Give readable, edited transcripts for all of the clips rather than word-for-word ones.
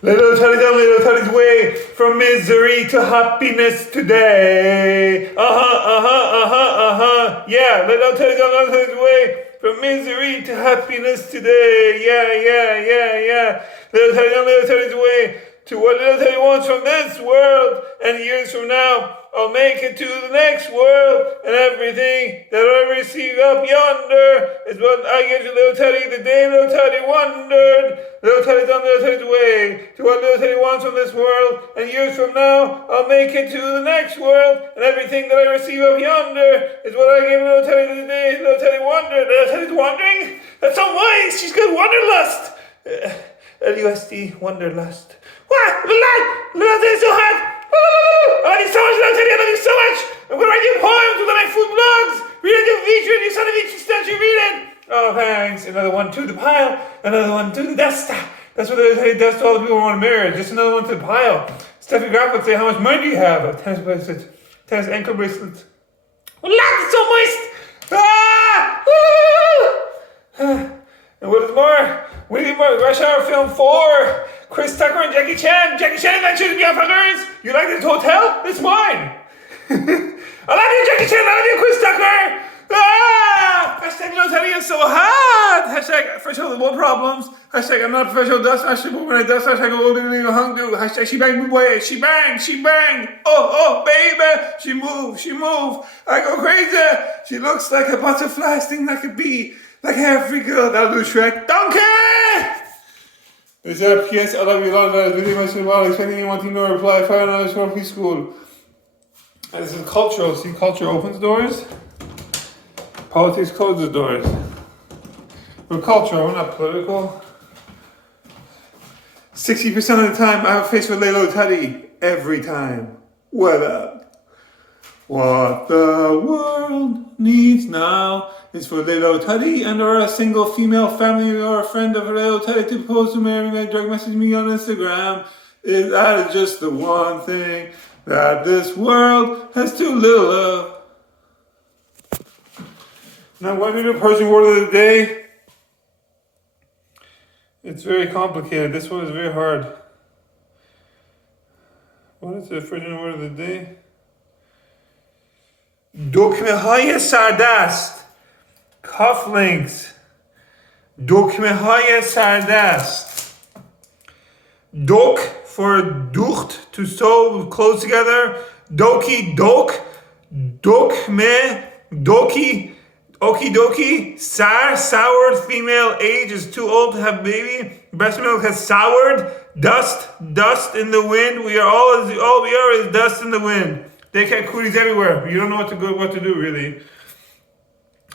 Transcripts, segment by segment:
Little Teddy's on little Teddy's way from misery to happiness today. Yeah, little Teddy's on little Teddy's way from misery to happiness today. Yeah. Little Teddy's on little Teddy's way to what little Teddy wants from this world. And years from now, I'll make it to the next world, and everything that I receive up yonder is what I give to little Teddy the day little Teddy wondered. Little Teddy's on little Teddy's way to what little Teddy wants from this world, and years from now, I'll make it to the next world, and everything that I receive up yonder is what I give little Teddy the day little Teddy wondered. Little Teddy's wandering? That's so wise. She's got wanderlust. L-U-S-T, wanderlust. What? Little Teddy's so hot. I love you so much, little Teddy. I love you so much. I'm going to write you poems with my food blogs. Read it, you feature, you son of a bitch, statue, read it. Oh, thanks. Another one to the pile. Another one to the dust. That's what they does to all the people who want to marry. Just another one to the pile. Steffi Graf would say, how much money do you have? A tennis bracelet. Tennis ankle bracelets. Well, it's so moist. And what is more? We need more Rush Hour Film 4. Chris Tucker and Jackie Chan. Jackie Chan Adventures Beyond Fuckers. You like this hotel? It's mine. I love you, Jackie Chan. I love you, Chris Tucker. Hashtag little Teddy is so hot. Hashtag professional with problems. Hashtag I'm not a professional dust. Hashtag when I dust. Hashtag old and hung do. Hashtag she bang boy. She bang. Oh baby. She move. I go crazy. She looks like a butterfly sting like a bee. Like every girl. That'll do Shrek. Donkey. Is there a PS? I love you a lot. Really much well. Expecting you wanting no reply. $5 for preschool. And this is cultural. See, culture opens doors. Politics closes doors. We're cultural, we're not political. 60% of the time, I have a face for Little Teddy. Every time. What up? What the world needs now is for Little Teddy and or a single female family or a friend of Little Teddy to post to marry me, direct message me on Instagram. That is just the one thing that this world has too little of. Now, what do we do Persian word of the day? It's very complicated. This one is very hard. What is the Persian word of the day? دکمه‌های سردست. Cufflinks. دکمه‌های سردست. Dok for ducht, to sew clothes together. Doki, dok. Dokme, doki. Okie dokie. Soured, female, age is too old to have baby. Breast milk has soured. Dust in the wind. All we are is dust in the wind. They cat cooties everywhere. You don't know what to do really.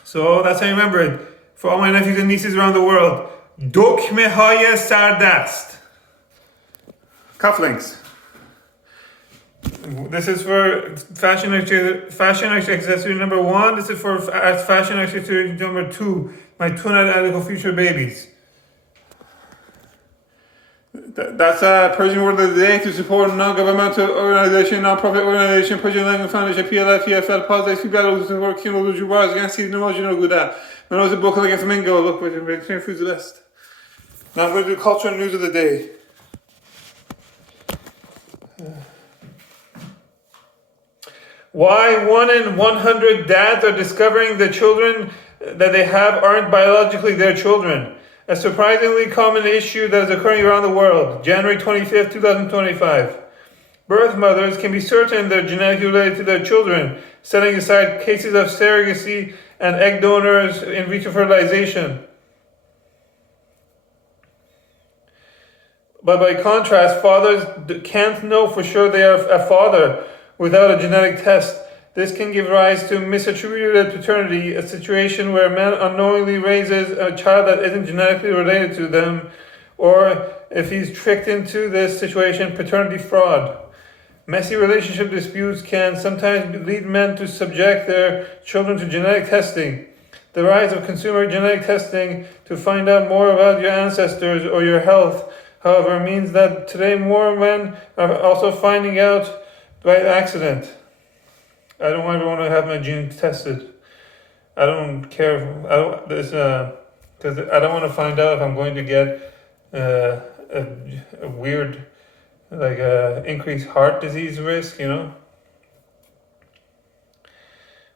So that's how you remember it. For all my nephews and nieces around the world. Dokmehaye sardast. Cufflinks. This is for fashion accessory number 1. This is for fashion accessory number 2. My tuna future babies. That's a Persian word of the day to support a non-governmental organization, non-profit organization, Persian Language Foundation, PLF, PFL, Positive, Fibel, to support Kindle, Jubars, against the emotion of Guda. When I was a book like a flamingo, look, which food's the best. Now I'm going to do culture and news of the day. Why 1 in 100 dads are discovering the children that they have aren't biologically their children. A surprisingly common issue that is occurring around the world. January 25th, 2025. Birth mothers can be certain they're genetically related to their children, setting aside cases of surrogacy and egg donors in vitro fertilization. But by contrast, fathers can't know for sure they are a father without a genetic test. This can give rise to misattributed paternity, a situation where a man unknowingly raises a child that isn't genetically related to them, or if he's tricked into this situation, paternity fraud. Messy relationship disputes can sometimes lead men to subject their children to genetic testing. The rise of consumer genetic testing to find out more about your ancestors or your health, however, means that today more men are also finding out by accident. I don't ever want to have my genes tested. I don't care. Because I don't want to find out if I'm going to get a weird, like increased heart disease risk, you know,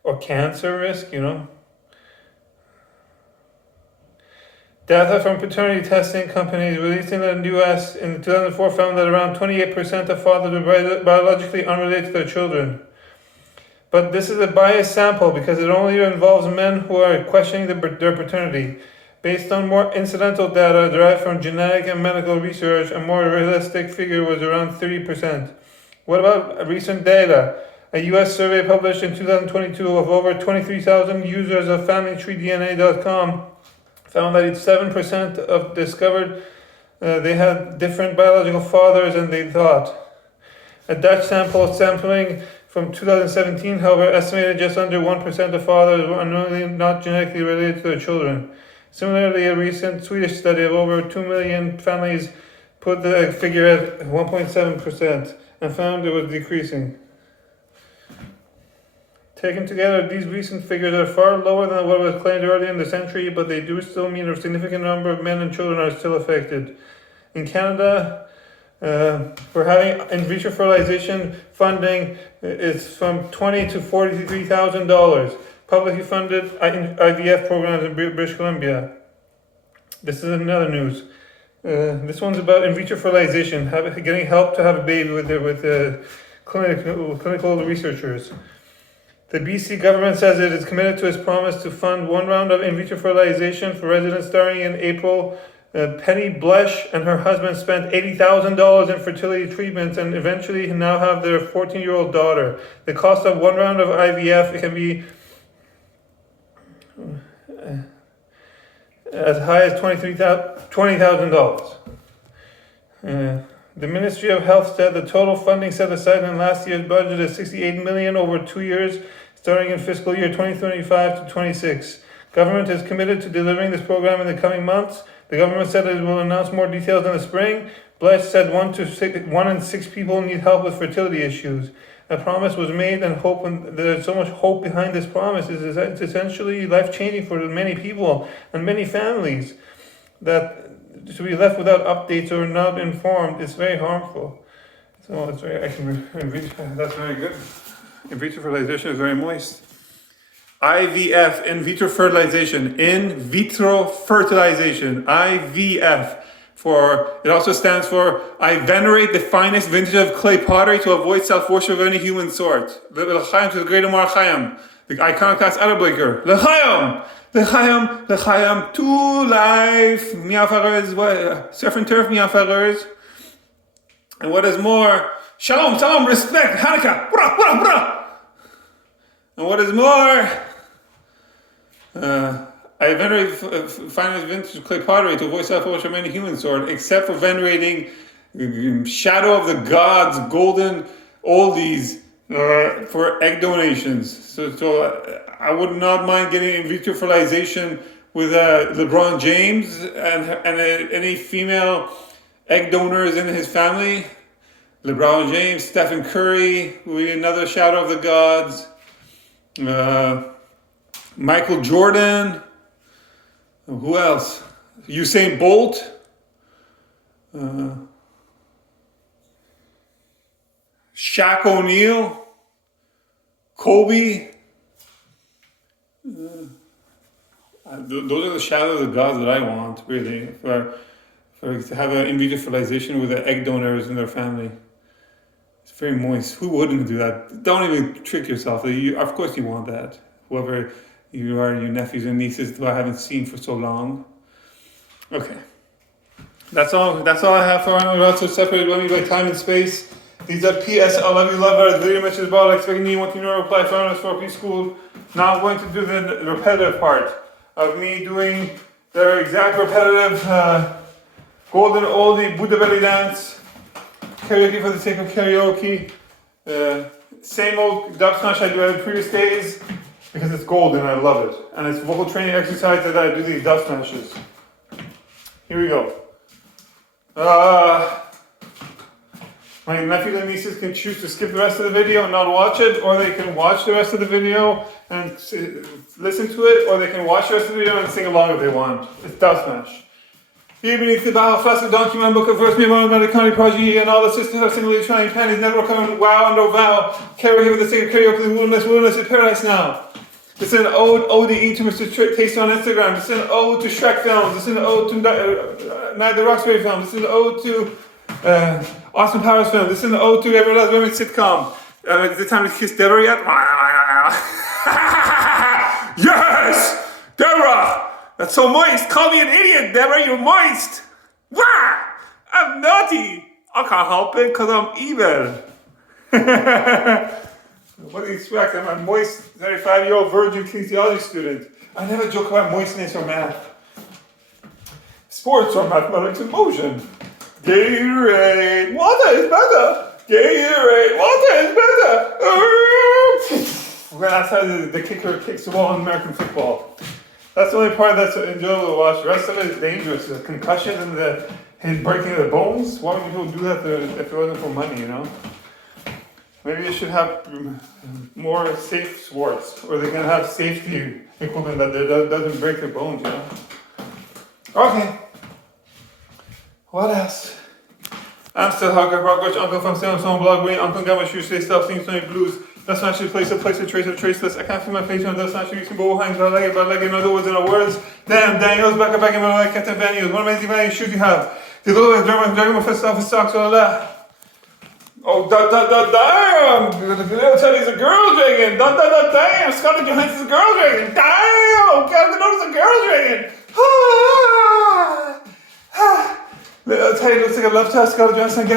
or cancer risk, you know. Data from paternity testing companies released in the US in 2004 found that around 28% of fathers were biologically unrelated to their children. But this is a biased sample because it only involves men who are questioning their paternity. Based on more incidental data derived from genetic and medical research, a more realistic figure was around 30%. What about recent data? A US survey published in 2022 of over 23,000 users of FamilyTreeDNA.com found that 7% of discovered they had different biological fathers than they thought. A Dutch sampling from 2017, however, estimated just under 1% of fathers were unknowingly not genetically related to their children. Similarly, a recent Swedish study of over 2 million families put the figure at 1.7% and found it was decreasing. Taken together, these recent figures are far lower than what was claimed earlier in the century, but they do still mean a significant number of men and children are still affected. In Canada, we're having in vitro fertilization funding is from $20,000 to $43,000. Publicly funded IVF programs in British Columbia. This is another news. This one's about in vitro fertilization, getting help to have a baby with clinical researchers. The BC government says it is committed to its promise to fund one round of in vitro fertilization for residents starting in April. Penny Blesh and her husband spent $80,000 in fertility treatments and eventually now have their 14-year-old daughter. The cost of one round of IVF can be as high as $20,000. The Ministry of Health said the total funding set aside in last year's budget is $68 million over 2 years, starting in fiscal year 2025 to 26. Government is committed to delivering this program in the coming months. The government said it will announce more details in the spring. Blesh said 1 in 6 people need help with fertility issues. A promise was made, and there's so much hope behind this promise. It's essentially life-changing for many people and many families that to be left without updates or not informed is very harmful. So that's very good. In vitro fertilization is very moist. IVF, in vitro fertilization. In vitro fertilization. IVF. It also stands for I venerate the finest vintage of clay pottery to avoid self-worship of any human sort. L'chaim to the great Omar Chaim, the iconoclast Arab breaker. L'chaim! L'chaim, l'chaim, to life, miafarers, surf and turf miafarers. And what is more, shalom, salam, respect, Hanukkah, brah, brah, brah. And what is more, I venerate finest vintage clay pottery to avoid self-worship of any human sort, except for venerating shadow of the gods, golden oldies for egg donations. So I would not mind getting in vitro fertilization with LeBron James and any female egg donors in his family. LeBron James, Stephen Curry, another shadow of the gods. Michael Jordan. Who else? Usain Bolt. Shaq O'Neal. Kobe. Those are the shadows of the gods that I want, really, for to have an in vitro fertilization with the egg donors in their family. It's very moist. Who wouldn't do that? Don't even trick yourself. Of course you want that. Whoever you are, your nephews and nieces who I haven't seen for so long. Okay. That's all I have for now. We're also separated by time and space. These are PS, I love you, lover. The video mentions about expecting me wanting to reply for preschool. Now I'm going to do the repetitive part of me doing the exact repetitive golden oldie Buddha belly dance. Karaoke for the sake of karaoke. Same old dub smash I do every previous days because it's golden and I love it. And it's vocal training exercise that I do these dub smashes. Here we go. My nephews and nieces can choose to skip the rest of the video and not watch it, or they can watch the rest of the video and listen to it, or they can watch the rest of the video and sing along if they want. It's dub smash. Even if the battle flask of donkey man book of verse me around the county prodigy and all the sisters of singly trying panties network coming wow under vow. Carry here with the sacred karaoke the wilderness is paradise now. This is an ode to Mr. Taste on Instagram. This is an ode to Shrek films. This is an ode to Night the Roxbury films. This is an ode to Austin Powers film. This is an ode to Every Last Women sitcom. Is it time to kiss Deborah yet? Yes! Deborah! That's so moist. Call me an idiot, Deborah. You're moist. Wah! I'm naughty. I can't help it because I'm evil. What do you expect? I'm a moist 35-year-old virgin kinesiology student. I never joke about moistness or math. Sports or mathematics in motion. Gatorade, water is better. Gatorade, water is better. When that's how the kicker kicks the ball in American football. That's the only part that's enjoyable to watch. The rest of it is dangerous. The concussion and the breaking of the bones. Why would people do that if it wasn't for money, you know? Maybe you should have more safe sports, or they can have safety equipment that doesn't break their bones, you know? Okay. What else? I'm still Hawker, Rockbridge, Uncle from Samsung, Blog, Wayne, Uncle Gamma, Shoe, Stay Stuff, Things, Tony Blues. That's not actually place, a trace of traceless. I can't feel my face on that's not actually reaching bow hangs, but I like it, in other words, in other words. Damn, Daniels, back in my life, Captain Vaniels. What amazing value shoes you have. The little Dragon Fist off his socks, all that. Oh, damn! Little Teddy's a girl dragon! Damn! Scarlett Johansson's a girl dragon! Damn! Gotta notice a girl dragon! Little Teddy looks like a love child, Scarlett Johansson,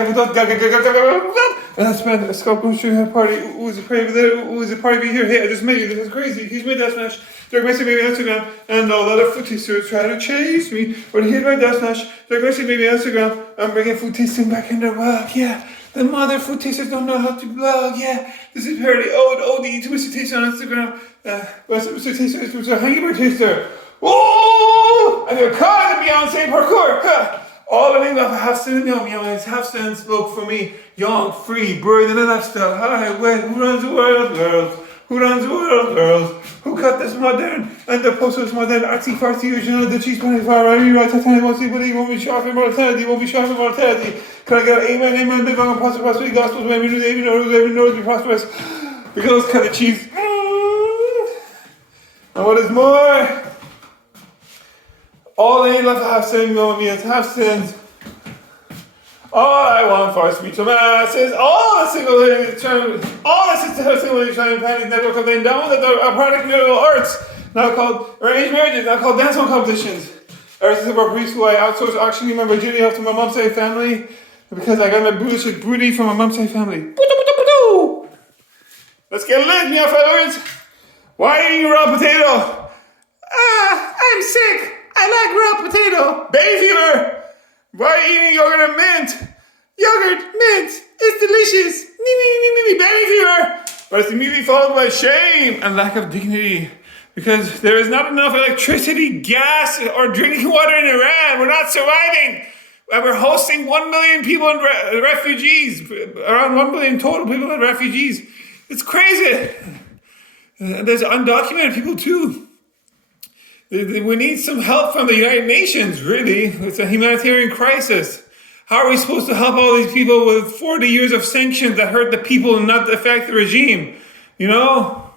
and that's man, Scott goes to her party. Who's a party there? Who's a party here? Hey, I just met you. This is crazy. He's made that smash. They're messing me on Instagram, and all the other food tasters try to chase me. But he hit my death smash. They're messing me on Instagram. I'm bringing food tasting back in their work. Yeah. The mother food tasters don't know how to blog, yeah. This is parody ode to Mr. Taster on Instagram. Mr. Taster is a hangy taster. Oh! And they're caught in Beyonce parkour. Huh. All the name of half cent young is half cent spoke for me. Young, free, bird in a lifestyle. Hi, wait, who runs the world, girls? Who runs the world, girls? Who cut this modern and the post modern artsy fartsy original the cheese 24 I rewrite Titanic won't see but he won't be sharp in mortality, won't be sharp in mortality. Can I get an amen, live on prosperity, gospels, when we do even know be prosperous. Because cut the cheese. And what is more, all I love half sin means half sins. All I want for spiritual masses, all the single ladies trying to panties network of them down with a product neural arts, now called arranged marriages, now called dance hall competitions. Ever since about preschool, I outsourced auctioning my virginity off to my mom's side family because I got my bullshit booty from my mom's side family. Let's get lit, meow followers. Why eating raw potato? I'm sick. I like raw potato. Baby fever. Why eating yogurt and mint? Yogurt, mint, it's delicious. Baby fever. But it's immediately followed by shame and lack of dignity. Because there is not enough electricity, gas, or drinking water in Iran. We're not surviving. And we're hosting 1 million people and refugees. Around 1 million total people and refugees. It's crazy. And there's undocumented people too. We need some help from the United Nations, really. It's a humanitarian crisis. How are we supposed to help all these people with 40 years of sanctions that hurt the people and not affect the regime? You know?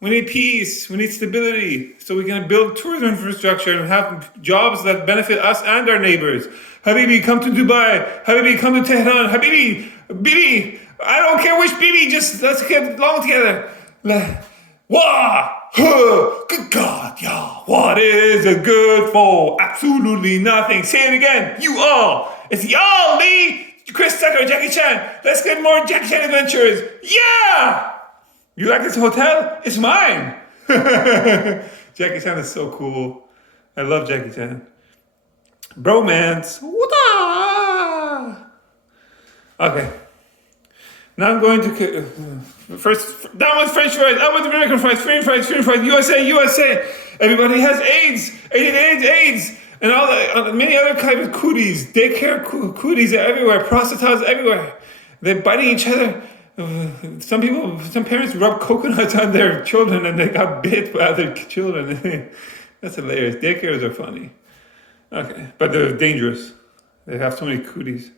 We need peace. We need stability. So we can build tourism infrastructure and have jobs that benefit us and our neighbors. Habibi, come to Dubai. Habibi, come to Tehran. Habibi, Bibi, I don't care which Bibi, just let's get along together. Wah! Good God, y'all. What is it good for? Absolutely nothing. Say it again. You all. It's y'all, Lee, Chris Tucker, Jackie Chan. Let's get more Jackie Chan adventures. Yeah! You like this hotel? It's mine. Jackie Chan is so cool. I love Jackie Chan. Bromance. Okay. Now I'm going to first down with French fries, up with American fries, French fries, USA. Everybody has AIDS, and all the many other kinds of cooties. Daycare cooties are everywhere. Prostitutes everywhere. They're biting each other. Some parents rub coconuts on their children, and they got bit by other children. That's hilarious. Daycares are funny. Okay, but they're dangerous. They have so many cooties.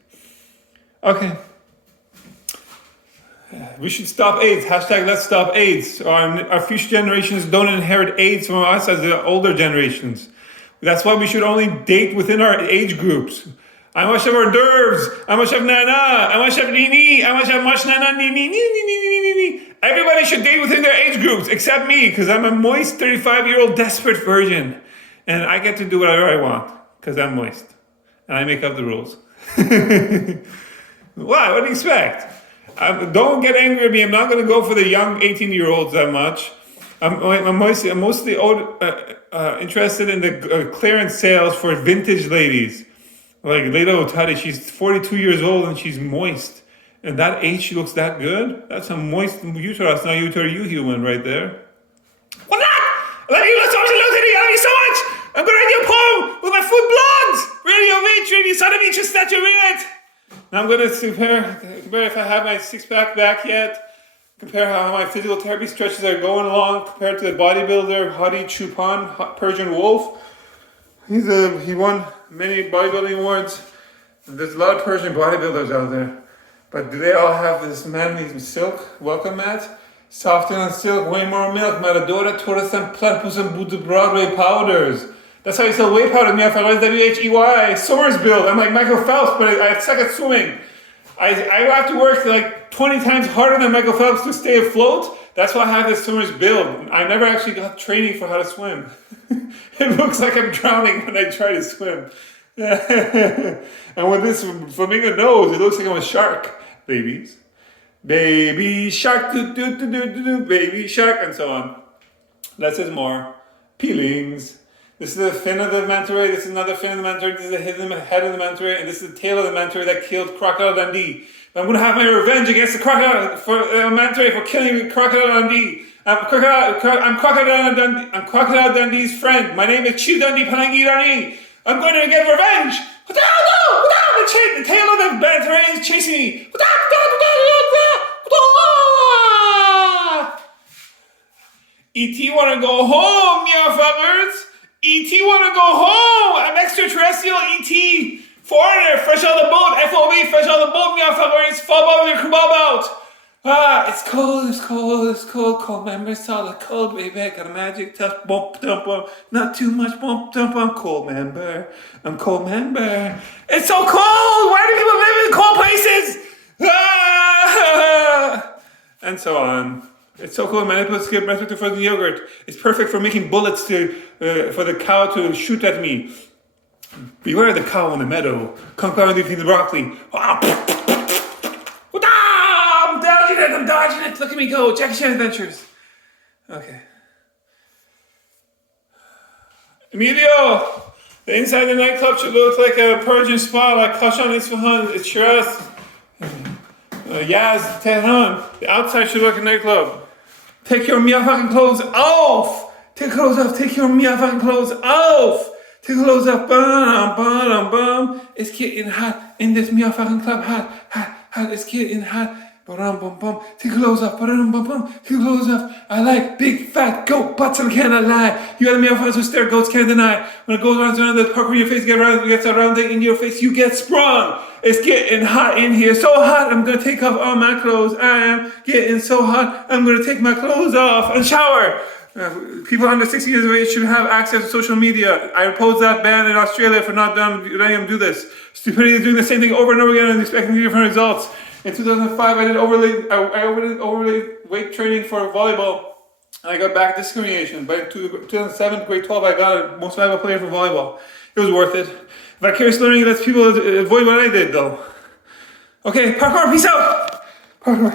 Okay. We should stop AIDS. Hashtag let's stop AIDS. Our future generations don't inherit AIDS from us as the older generations. That's why we should only date within our age groups. I must have hors d'oeuvres. I must have nana. I must have nini. I must have much nana nini. Everybody should date within their age groups except me, because I'm a moist 35-year-old desperate virgin. And I get to do whatever I want because I'm moist. And I make up the rules. Why? What do you expect? Don't get angry at me. I'm not going to go for the young 18-year-olds that much. I'm mostly interested in the clearance sales for vintage ladies. Like Leila Otari, she's 42 years old and she's moist. And that age, she looks that good? That's a moist uterus, not uterus human right there. What that? I love you so much! I'm going to write you a poem with my foot blogs! Radio Beach, Radio Son of Beach, just that you read it! Now I'm going to compare if I have my six-pack back yet, compare how my physical therapy stretches are going along compared to the bodybuilder Hadi Choopan, Persian Wolf. He won many bodybuilding awards. There's a lot of Persian bodybuilders out there. But do they all have this manly silk welcome mat? Softer than silk, way more milk. Maradora, Taurus, and Platypus, and Buddha Broadway powders. That's how you sell whey powder. WHEY. Summer's build. I'm like Michael Phelps, but I suck at swimming. I have to work like 20 times harder than Michael Phelps to stay afloat. That's why I have this swimmer's build. I never actually got training for how to swim. It looks like I'm drowning when I try to swim. And with this flamingo nose, it looks like I'm a shark, babies. Baby shark, baby shark, and so on. Less is more. Peelings. This is the fin of the manta ray, this is another fin of the manta ray, this is the head of the manta ray, and this is the tail of the manta ray that killed Crocodile Dundee. I'm going to have my revenge against the crocodile manta ray for killing Crocodile Dundee. I'm Crocodile Dundee's friend. My name is Cheetah Dundee Palangi Rani. I'm going to get revenge. The tail of the manta ray is chasing me. E.T. wanna go home, meow fuckers. E.T. wanna go home. I'm extraterrestrial E.T. Foreigner, fresh out the boat. FOB, fresh out the boat, meow fuckers. Fall out your kebab out. It's cold. Cold member, solid cold, baby. I got a magic touch, bump, dump, bump. Not too much bump, dump. I'm cold member. It's so cold. Why do people live in cold places? And so on. It's so cool, man. I put skip recipe to frozen yogurt. It's perfect for making bullets for the cow to shoot at me. Beware the cow in the meadow. Come down between the broccoli. I'm dodging it. Look at me go. Jackie Chan Adventures. Okay. Emilio, the inside of the nightclub should look like a Persian spa, like Kashan Isfahan. It's Shiraz. Yaz, Tehran. The outside should look like a nightclub. Take your fucking clothes off. Take your fucking clothes off. Take your clothes off. Bum. It's getting hot in this fucking club. Hot. It's getting hot. Bum. Take your clothes off. Bum. Take your clothes off. I like big fat goat butts and cannot lie. You got the fuckers who stare, goats can't deny. When it goes around the park where your face gets around in your face, you get sprung. It's getting hot in here, so hot, I'm going to take off all my clothes. I am getting so hot, I'm going to take my clothes off and shower. People under 60 years of age should have access to social media. I oppose that ban in Australia for not letting them do this. Stupidity is doing the same thing over and over again and expecting different results. In 2005, I did overlay weight training for volleyball, and I got back discrimination. But in 2007, grade 12, I got a most valuable player for volleyball. It was worth it. Vicarious learning lets people avoid what I did, though. Okay, parkour, peace out! Parkour.